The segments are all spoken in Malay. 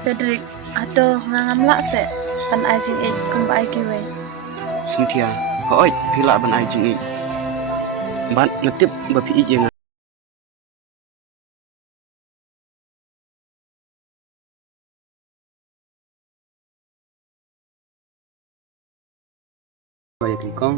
Frederick, aduh ngangam lak se, pan ajing kum ba kiwe. Cynthia, hoi pila ban ai jing ban ngetip ba pi yang oi kong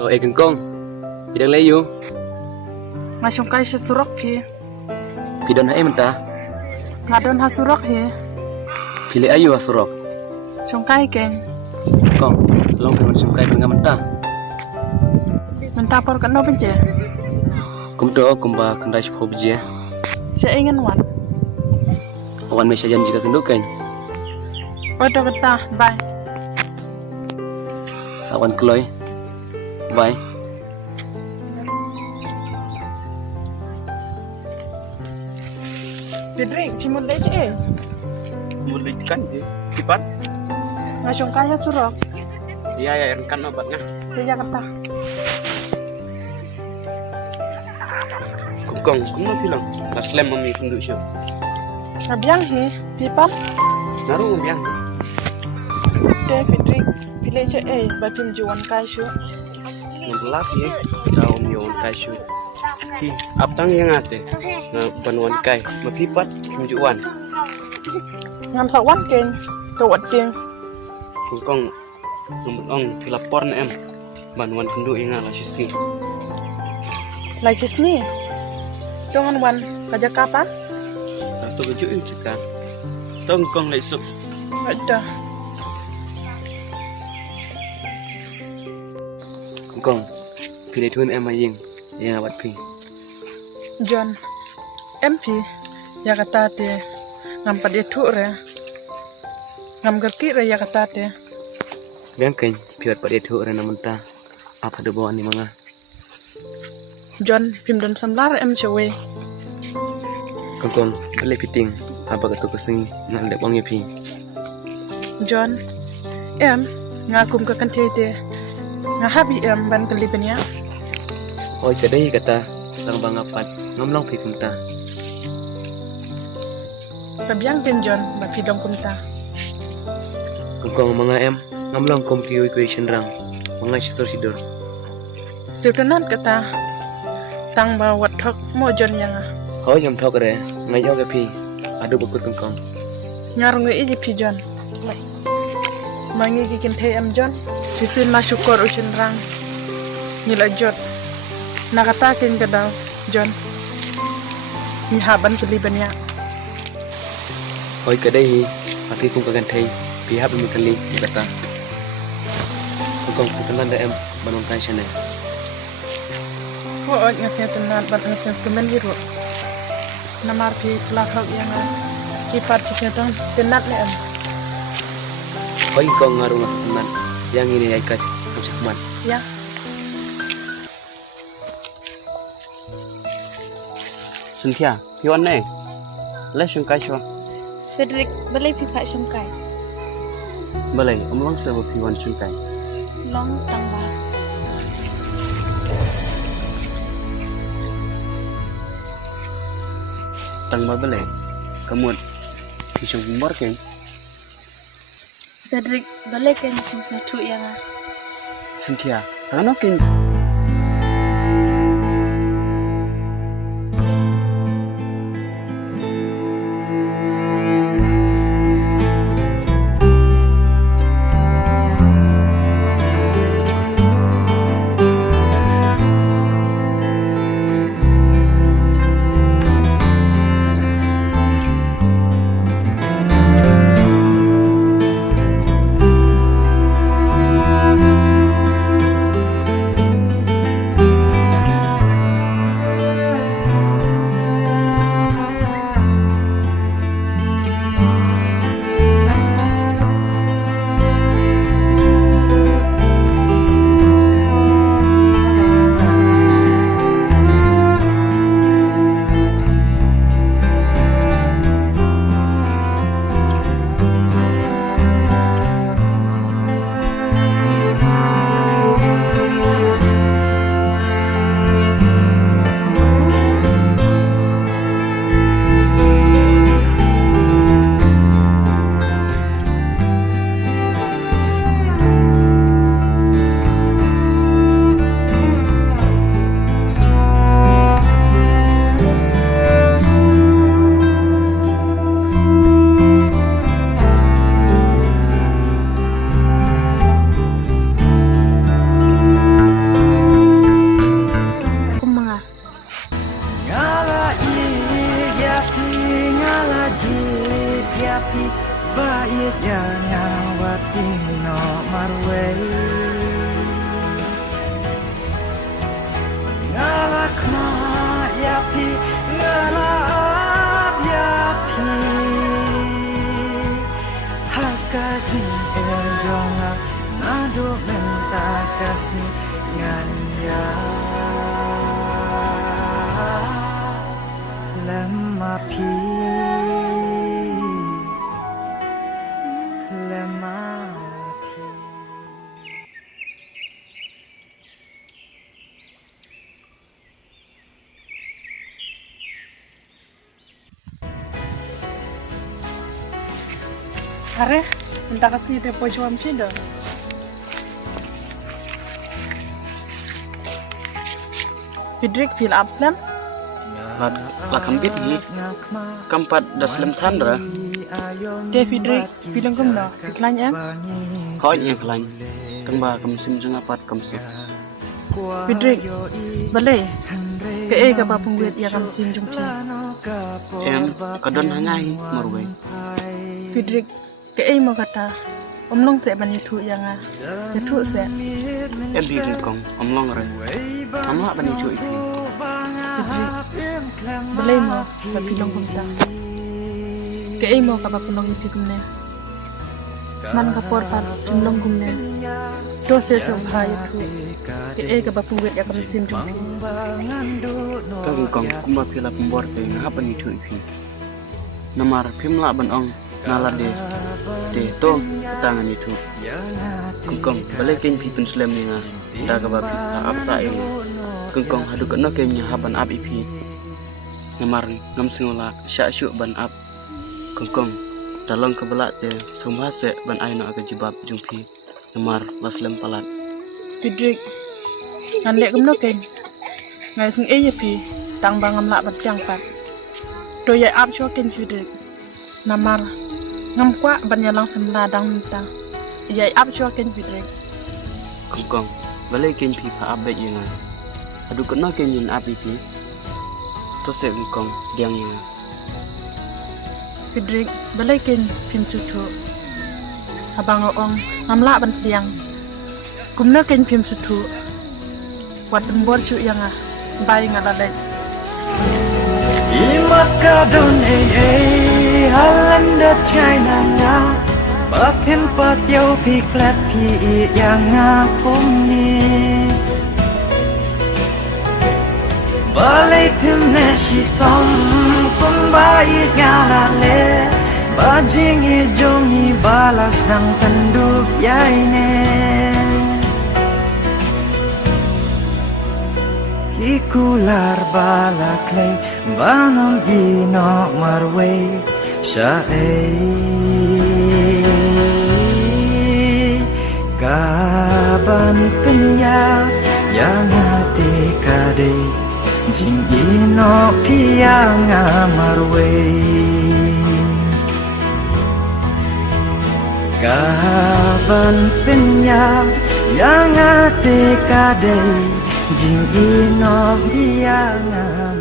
Oi, kong bidang layu ngasong kai se surok pi, pidon hai menta ngadon ha surok he, pile ayu asurok song kai ken, kong long pin sungkai dengan menta menta por kan no penje, kumdo kumba kandai shpo bije se ingin wan, awan me sajan jika kendukan odo kata, bye. sawan kloy bye. Frederick, pimul lece Mulai kan je tipat ngasong kai ha surok, iya ya kan obatnya dia kata, kong kumno bilang laslam mami kundu syo ngabiang he, pipan, naru biang te Frederick, pile ce ba pim juan kai shu, ngelap ye daun yon kai syu hi aptang yang ate na banwan kai mapipat kimjuan ngam sawan ken, kawat ken, kong ngomong pilapor na em banwan kundu yang ala sisi lai cisni, dongan wan, kaja kapan? atau keju yang cekar tong kong lai sup Ada. kong pilih tuan em aying yang awat pi John, MP, ya kata te, ngam pada tu re, ngam gerti re ya kata te, biang kan piat pada tu orang namenta apa do bawa ni manga John, pim dan samlar em cewe, kong beli piting apa kata kesing nak lek wangi pi John, em, ngakum ke kan te, ngahabi em ban kelibnya, oh jadi kata tang bangapat ngomong pi kumta pabiang pin John, bapi dong kumta, kong mga em ngomong kom ki equation rang mga sidor student kata, tang ba wat thok mo John yang, hoi ngam thok re ngayo ke pi adu bukut kong ngarung iji pi John, mangi kikin te em John, sisin ma syukur ucin rang, nila jot, nakata kin kadal John, ni haban kelibnya. hoi kadai hi aki kum kagan thai pi hab mi kali kata kong setelan da em banon kai chane Ko oj ngasih tenan bat ngasih temen biru. Namar pi pelakau yang kipat kisah tenat le em. hoi kong ngaru mas teman yang ini ai kat kuman Ya, Cynthia pion ne le shung kai chwa Frederick balai pi pak sumkai. balai omlong se bo piwan shung kai Long tangba. tang ba balai kamut pi shung mor ken Frederick balai kan kisah tu yang Cynthia ano ken jongak nado mentakasni nganya lemah pi lemah pi Are, entah kasih dia pojok amci dah. Fidrik fil abslam. Lakam bit ni kampat daslem thandra Dia Fidrik bilang kum dah. Fiklanya. hoi yang lain kemba kamsim jengapat kamsu Fidrik, balai. Ke ka bapung wet ya kam sim jumpi. em kadon hangai marwe Fidrik, ke mau kata. Long se ban yutu yang yutu se. em birin kong omlong re amla bani chu ipi Fidrik, balai mau bapi long kum ta. Ke mau ka bapung long yutu kum ne. Man ka por pan long kum ne. Do se bhai yutu. Ke ka bapung wet ya kam sim jumpi. kang kong kumba pila pembor pe ngah bani chu ipi namar pimla ban ong nala de to tangan itu kengkong balai ken pi penslem ni nga daga bapi apsa yang kengkong hadu kena kenya haban ab ipi namar ngam singola sya syu ban ab kengkong dalam kebelak de sumhase ban aino aga jibab jumpi namar laslem palat Fidrik, ngan lek kum no ken. Ngai sing pi tang bangam lak bat jang pat. Do ya ap cho ken Fidrik. Namar ngam kwa ban ya lang semla dang minta. Ya ap cho ken Fidrik. kengkong balai ken pi pa ab yang nga hadu kena kenyin ab ipi to se kengkong diang yang Fidrik, balai ken pin sutu. Abang ong ngam lak ban tiang. Kum no ken pim sutu. Wat bor chu yang bai ngalalek. Imaka don halanda China nga Bakin pat yau pi klat pi yang ngapung ni Balai pim ne shi tom pun bai nyala le Bajing i jongi balas nang penduk yai ne Ikular balaklay banong gino marwe sa kaban kenya yang hati kade jing gino piang marwe kaban kenya yang hati kade jing ino biang